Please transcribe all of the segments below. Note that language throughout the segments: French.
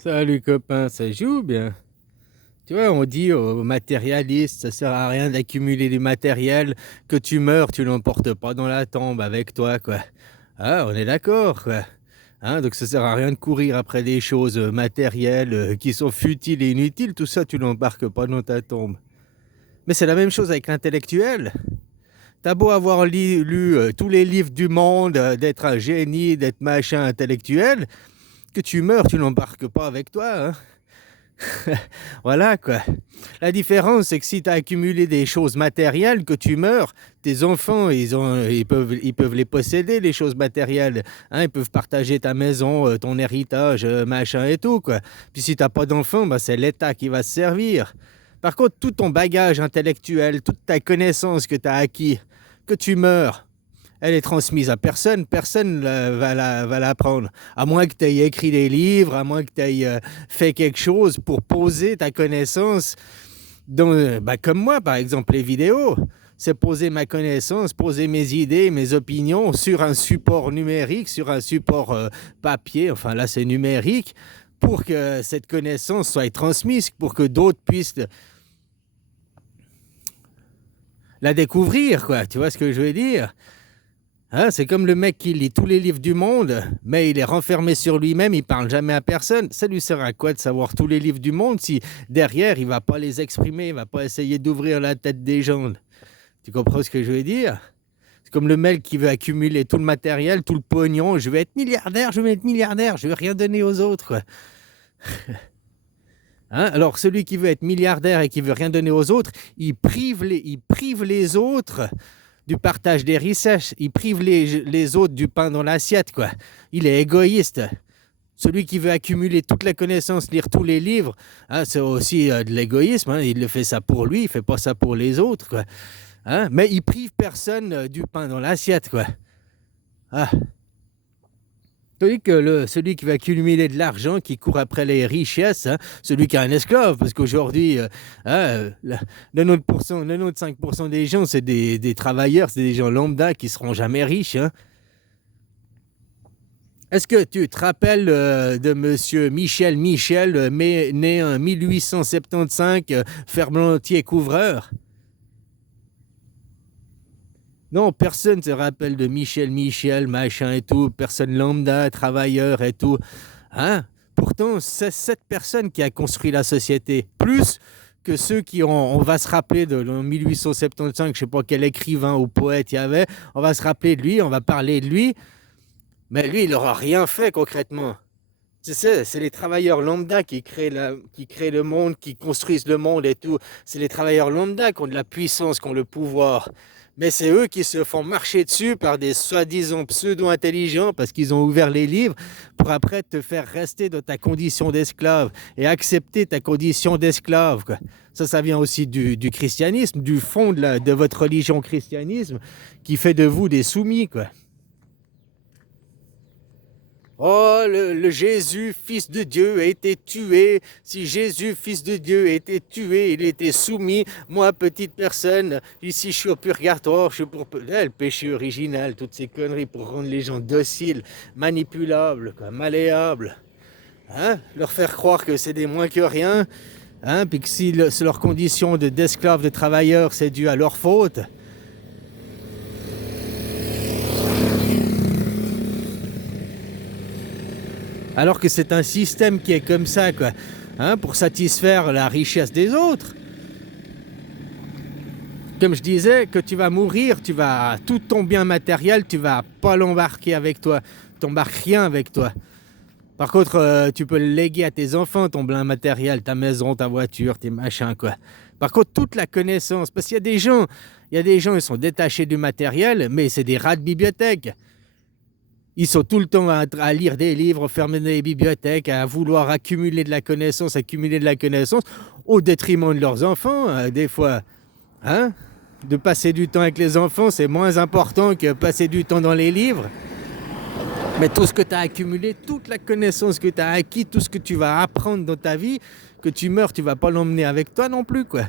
Salut copain, ça joue bien. Tu vois, on dit aux matérialistes, ça sert à rien d'accumuler du matériel, que tu meurs, tu l'emportes pas dans la tombe avec toi, quoi. Ah, on est d'accord, quoi. Hein, donc ça sert à rien de courir après des choses matérielles qui sont futiles et inutiles, tout ça, tu l'embarques pas dans ta tombe. Mais c'est la même chose avec l'intellectuel. T'as beau avoir lu tous les livres du monde, d'être un génie, d'être machin intellectuel, que tu meurs, tu l'embarques pas avec toi, hein. Voilà quoi. La différence, c'est que si tu as accumulé des choses matérielles, que tu meurs, tes enfants, ils peuvent les posséder, les choses matérielles. Hein, ils peuvent partager ta maison, ton héritage, machin et tout, quoi. Puis si tu n'as pas d'enfants, bah, c'est l'État qui va se servir. Par contre, tout ton bagage intellectuel, toute ta connaissance que tu as acquis, que tu meurs, elle est transmise à personne, personne va l'apprendre. À moins que tu aies écrit des livres, à moins que tu aies fait quelque chose pour poser ta connaissance, comme moi par exemple, les vidéos. C'est poser ma connaissance, poser mes idées, mes opinions sur un support numérique, sur un support papier, enfin là c'est numérique, pour que cette connaissance soit transmise, pour que d'autres puissent la découvrir, quoi. Tu vois ce que je veux dire? Hein, c'est comme le mec qui lit tous les livres du monde, mais il est renfermé sur lui-même, il parle jamais à personne. Ça lui sert à quoi de savoir tous les livres du monde si derrière il va pas les exprimer, il va pas essayer d'ouvrir la tête des gens. Tu comprends ce que je veux dire? C'est comme le mec qui veut accumuler tout le matériel, tout le pognon. Je vais être milliardaire, je vais être milliardaire, je vais rien donner aux autres, quoi. Hein, alors celui qui veut être milliardaire et qui veut rien donner aux autres, il prive les autres du partage des richesses. Il prive les autres du pain dans l'assiette, quoi. Il est égoïste. Celui qui veut accumuler toute la connaissance, lire tous les livres, hein, c'est aussi de l'égoïsme. Hein. Il le fait ça pour lui, il fait pas ça pour les autres, quoi. Hein. Mais il prive personne du pain dans l'assiette, quoi. Ah. Tandis que celui qui va accumuler de l'argent, qui court après les richesses, hein, celui qui est un esclave, parce qu'aujourd'hui, hein, 90%, 95% des gens, c'est des travailleurs, c'est des gens lambda qui ne seront jamais riches. Hein. Est-ce que tu te rappelles de monsieur Michel Michel, né en 1875, ferblantier-couvreur? Non, personne ne se rappelle de Michel Michel, machin et tout, personne lambda, travailleur et tout. Hein? Pourtant, c'est cette personne qui a construit la société. Plus que ceux qui ont. On va se rappeler de 1875, je ne sais pas quel écrivain ou poète il y avait. On va se rappeler de lui, on va parler de lui. Mais lui, il n'aura rien fait concrètement. C'est les travailleurs lambda qui créent le monde, qui construisent le monde et tout. C'est les travailleurs lambda qui ont de la puissance, qui ont le pouvoir. Mais c'est eux qui se font marcher dessus par des soi-disant pseudo-intelligents parce qu'ils ont ouvert les livres pour après te faire rester dans ta condition d'esclave et accepter ta condition d'esclave, quoi. Ça vient aussi du christianisme, du fond de votre religion christianisme qui fait de vous des soumis, quoi. Oh, le Jésus, fils de Dieu, a été tué. Si Jésus, fils de Dieu, a été tué, il était soumis. Moi, petite personne, ici, je suis au purgatoire, je suis pour le péché original, toutes ces conneries pour rendre les gens dociles, manipulables, quoi, malléables. Hein? Leur faire croire que c'est des moins que rien. Hein? Puis que si c'est leur condition d'esclaves, de travailleurs, c'est dû à leur faute. Alors que c'est un système qui est comme ça, quoi. Hein, pour satisfaire la richesse des autres. Comme je disais, que tu vas mourir, tout ton bien matériel, tu vas pas l'embarquer avec toi. Tu n'embarques rien avec toi. Par contre, tu peux le léguer à tes enfants, ton bien matériel, ta maison, ta voiture, tes machins, quoi. Par contre, toute la connaissance, parce qu'il y a des gens, ils sont détachés du matériel, mais c'est des rats de bibliothèque. Ils sont tout le temps à lire des livres, fermer des bibliothèques, à vouloir accumuler de la connaissance, au détriment de leurs enfants, des fois. Hein? De passer du temps avec les enfants, c'est moins important que passer du temps dans les livres. Mais tout ce que tu as accumulé, toute la connaissance que tu as acquis, tout ce que tu vas apprendre dans ta vie, que tu meurs, tu vas pas l'emmener avec toi non plus, quoi.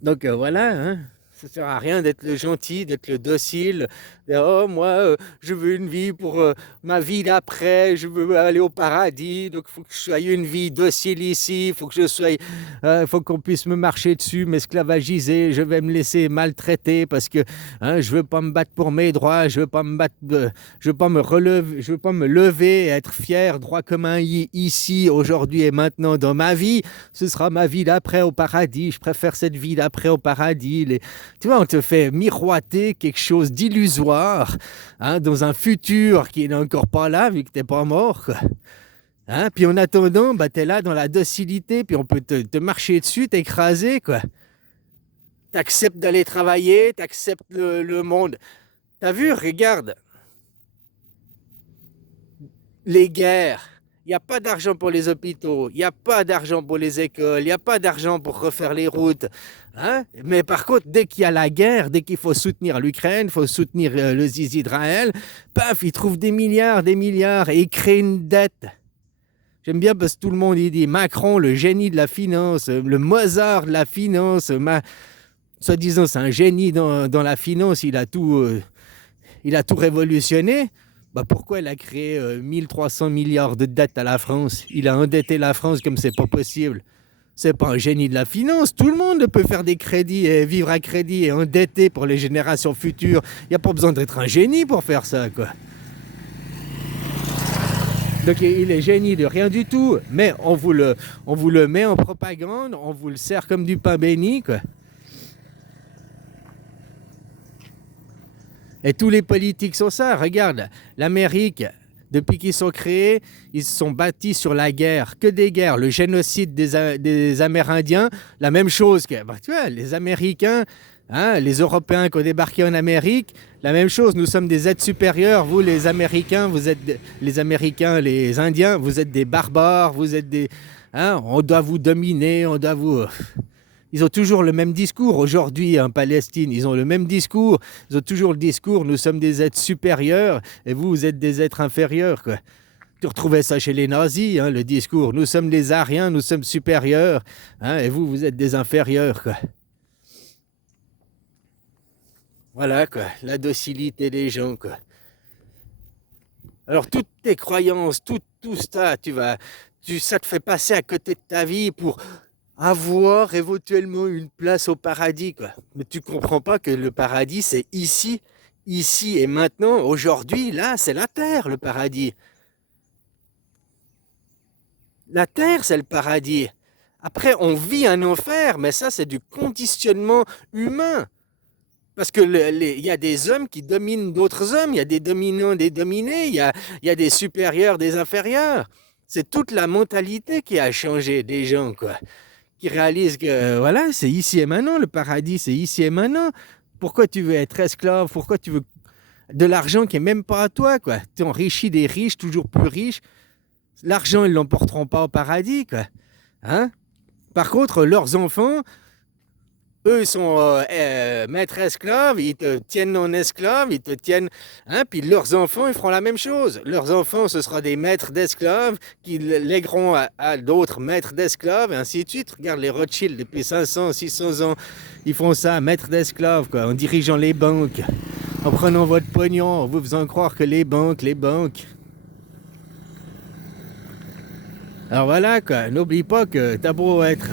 Donc voilà, hein. Ça sert à rien d'être le gentil, d'être le docile. Oh, moi, je veux une vie pour ma vie d'après. Je veux aller au paradis. Donc, il faut que je sois une vie docile ici. Il faut que je sois, faut qu'on puisse me marcher dessus, m'esclavagiser. Je vais me laisser maltraiter parce que je veux pas me battre pour mes droits. Je veux pas me battre, je veux pas me relever, je veux pas me lever et être fier, droit comme un i ici, aujourd'hui et maintenant dans ma vie. Ce sera ma vie d'après au paradis. Je préfère cette vie d'après au paradis. Tu vois, on te fait miroiter quelque chose d'illusoire dans un futur qui n'est encore pas là, vu que tu n'es pas mort. Quoi. Puis en attendant, tu es là dans la docilité, puis on peut te marcher dessus, t'écraser. Tu acceptes d'aller travailler, tu acceptes le monde. Tu as vu, regarde, les guerres. Il n'y a pas d'argent pour les hôpitaux, il n'y a pas d'argent pour les écoles, il n'y a pas d'argent pour refaire les routes. Mais par contre, dès qu'il y a la guerre, dès qu'il faut soutenir l'Ukraine, il faut soutenir le zizi d'Israël, paf, ils trouvent des milliards, et ils créent une dette. J'aime bien parce que tout le monde il dit Macron, le génie de la finance, le Mozart de la finance, soi-disant c'est un génie dans la finance, il a tout révolutionné. Pourquoi il a créé 1300 milliards de dettes à la France? Il a endetté la France comme c'est pas possible. C'est pas un génie de la finance. Tout le monde peut faire des crédits et vivre à crédit et endetter pour les générations futures. Il n'y a pas besoin d'être un génie pour faire ça, quoi. Donc il est génie de rien du tout, mais on vous le met en propagande, on vous le sert comme du pain béni, quoi. Et tous les politiques sont ça. Regarde, l'Amérique, depuis qu'ils sont créés, ils se sont bâtis sur la guerre. Que des guerres. Le génocide des Amérindiens, la même chose. Tu vois, les Américains, les Européens qui ont débarqué en Amérique, la même chose. Nous sommes des êtres supérieurs. Vous, les Américains, les Indiens, vous êtes des barbares. Vous êtes des... on doit vous dominer, on doit vous... Ils ont toujours le même discours. Aujourd'hui, en Palestine, ils ont le même discours. Ils ont toujours le discours, nous sommes des êtres supérieurs et vous êtes des êtres inférieurs. Quoi. Tu retrouvais ça chez les nazis, le discours. Nous sommes les Aryens, nous sommes supérieurs. Et vous êtes des inférieurs. Quoi. Voilà, quoi, la docilité des gens. Quoi. Alors, toutes tes croyances, tout ça, ça te fait passer à côté de ta vie pour... avoir éventuellement une place au paradis, quoi. Mais tu comprends pas que le paradis, c'est ici et maintenant, aujourd'hui, là, c'est la terre, le paradis. La terre, c'est le paradis. Après, on vit un enfer, mais ça, c'est du conditionnement humain. Parce que il y a des hommes qui dominent d'autres hommes, il y a des dominants, des dominés, il y a des supérieurs, des inférieurs. C'est toute la mentalité qui a changé des gens, quoi. Qui réalisent que voilà, c'est ici et maintenant, le paradis, c'est ici et maintenant. Pourquoi tu veux être esclave? Pourquoi tu veux de l'argent qui est même pas à toi, quoi? Tu enrichis des riches, toujours plus riches. L'argent, ils l'emporteront pas au paradis, quoi. Par contre, leurs enfants, eux, ils sont maîtres esclaves, ils te tiennent en esclave, ils te tiennent... puis leurs enfants, ils feront la même chose. Leurs enfants, ce sera des maîtres d'esclaves qui légueront à d'autres maîtres d'esclaves, et ainsi de suite. Regarde les Rothschild, depuis 500, 600 ans, ils font ça, maîtres d'esclaves, quoi, en dirigeant les banques, en prenant votre pognon, en vous faisant croire que les banques... Alors voilà, quoi, n'oublie pas que t'as beau être...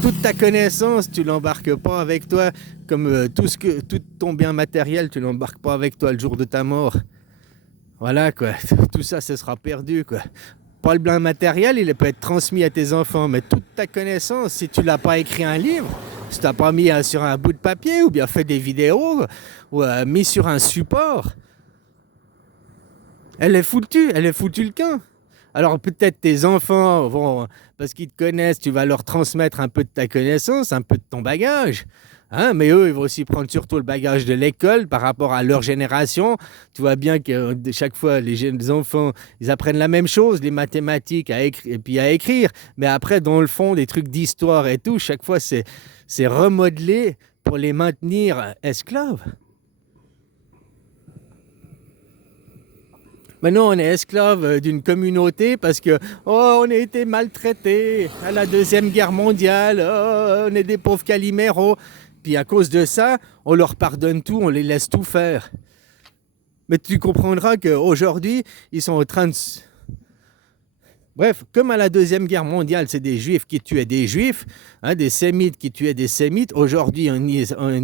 toute ta connaissance, tu l'embarques pas avec toi, comme tout ton bien matériel, tu l'embarques pas avec toi le jour de ta mort. Voilà, quoi. Tout ça, ce sera perdu, quoi. Pas le bien matériel, il peut être transmis à tes enfants, mais toute ta connaissance, si tu l'as pas écrit un livre, si tu l'as pas mis sur un bout de papier, ou bien fait des vidéos, ou mis sur un support, elle est foutue le camp. Alors peut-être tes enfants vont, parce qu'ils te connaissent, tu vas leur transmettre un peu de ta connaissance, un peu de ton bagage. Mais eux, ils vont aussi prendre surtout le bagage de l'école par rapport à leur génération. Tu vois bien que chaque fois, les jeunes enfants, ils apprennent la même chose, les mathématiques et puis à écrire. Mais après, dans le fond, des trucs d'histoire et tout, chaque fois, c'est remodelé pour les maintenir esclaves. Maintenant, on est esclave d'une communauté parce que on a été maltraités à la Deuxième Guerre mondiale, on est des pauvres caliméros. Puis à cause de ça, on leur pardonne tout, on les laisse tout faire. Mais tu comprendras qu'aujourd'hui, ils sont en train de... Bref, comme à la Deuxième Guerre mondiale, c'est des Juifs qui tuaient des Juifs, hein, des Sémites qui tuaient des Sémites. Aujourd'hui, en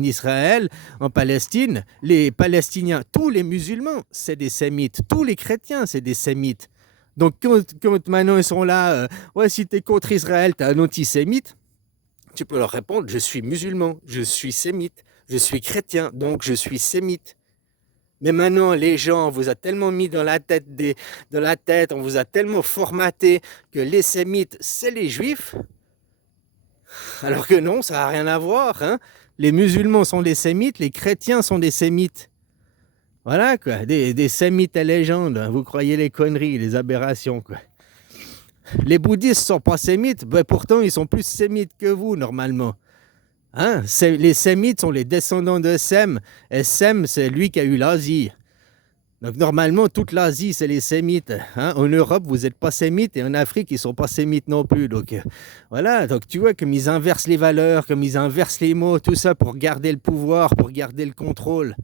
Israël, en Palestine, les Palestiniens, tous les musulmans, c'est des Sémites. Tous les chrétiens, c'est des Sémites. Donc, quand maintenant ils sont là, ouais, si tu es contre Israël, tu es un antisémite, tu peux leur répondre, je suis musulman, je suis sémite, je suis chrétien, donc je suis sémite. Mais maintenant, les gens, on vous a tellement mis dans la tête, on vous a tellement formaté que les sémites, c'est les juifs. Alors que non, ça n'a rien à voir. Hein. Les musulmans sont des sémites, les chrétiens sont des sémites. Voilà quoi, des sémites à légende. Vous croyez les conneries, les aberrations quoi. Les bouddhistes ne sont pas sémites, ben pourtant ils sont plus sémites que vous normalement. Hein? Les Sémites sont les descendants de Sem, et Sem c'est lui qui a eu l'Asie. Donc normalement toute l'Asie c'est les Sémites. Hein? En Europe vous n'êtes pas Sémites et en Afrique ils ne sont pas Sémites non plus. Donc voilà, donc tu vois comme ils inversent les valeurs, comme ils inversent les mots, tout ça pour garder le pouvoir, pour garder le contrôle,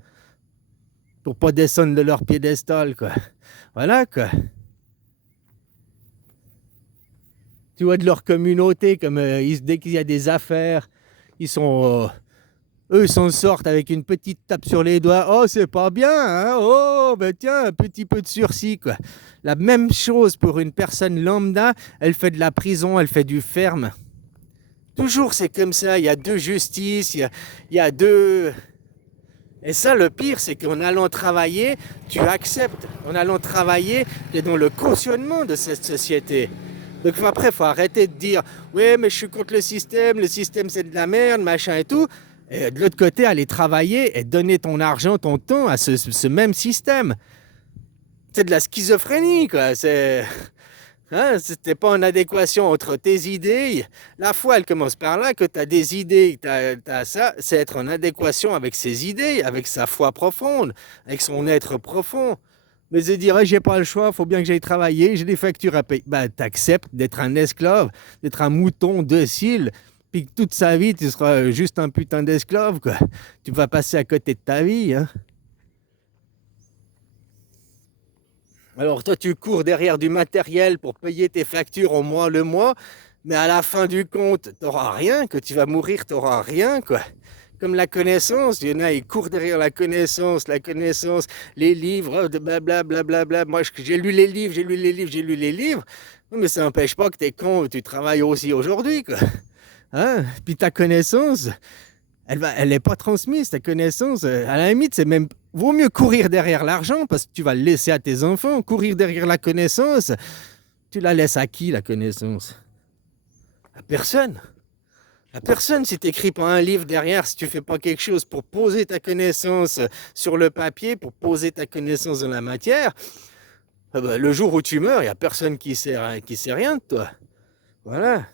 pour pas descendre de leur piédestal quoi. Voilà quoi. Tu vois de leur communauté comme dès qu'il y a des affaires. Ils sont, eux, ils s'en sortent avec une petite tape sur les doigts. Oh, c'est pas bien, hein? Oh, ben tiens, un petit peu de sursis, quoi. La même chose pour une personne lambda, elle fait de la prison, elle fait du ferme. Toujours, c'est comme ça. Il y a deux justices, il y a deux... Et ça, le pire, c'est qu'en allant travailler, tu acceptes. En allant travailler, tu es dans le cautionnement de cette société. Donc après, il faut arrêter de dire « Ouais, mais je suis contre le système c'est de la merde, machin et tout. » Et de l'autre côté, aller travailler et donner ton argent, ton temps à ce même système. C'est de la schizophrénie, quoi. C'est... Hein, c'était pas en adéquation entre tes idées. La foi, elle commence par là, que tu as des idées, que tu as ça, c'est être en adéquation avec ses idées, avec sa foi profonde, avec son être profond. Mais se dire, j'ai pas le choix, il faut bien que j'aille travailler, j'ai des factures à payer. Ben, t'acceptes d'être un esclave, d'être un mouton docile, puis que toute sa vie, tu seras juste un putain d'esclave, quoi. Tu vas passer à côté de ta vie, hein. Alors toi, tu cours derrière du matériel pour payer tes factures au mois le mois, mais à la fin du compte, t'auras rien, que tu vas mourir, t'auras rien, quoi. Comme la connaissance, il y en a, ils courent derrière la connaissance, les livres, de blablabla. Bla, bla, bla. Moi, j'ai lu les livres, j'ai lu les livres. Mais ça n'empêche pas que t'es con, tu travailles aussi aujourd'hui, quoi. Hein? Puis ta connaissance, elle n'est pas transmise, ta connaissance. À la limite, c'est même... Vaut mieux courir derrière l'argent parce que tu vas le laisser à tes enfants. Courir derrière la connaissance, tu la laisses à qui, la connaissance? À personne. À personne, si tu n'écris pas un livre derrière, si tu ne fais pas quelque chose pour poser ta connaissance sur le papier, pour poser ta connaissance dans la matière, le jour où tu meurs, il n'y a personne qui sait rien de toi. Voilà.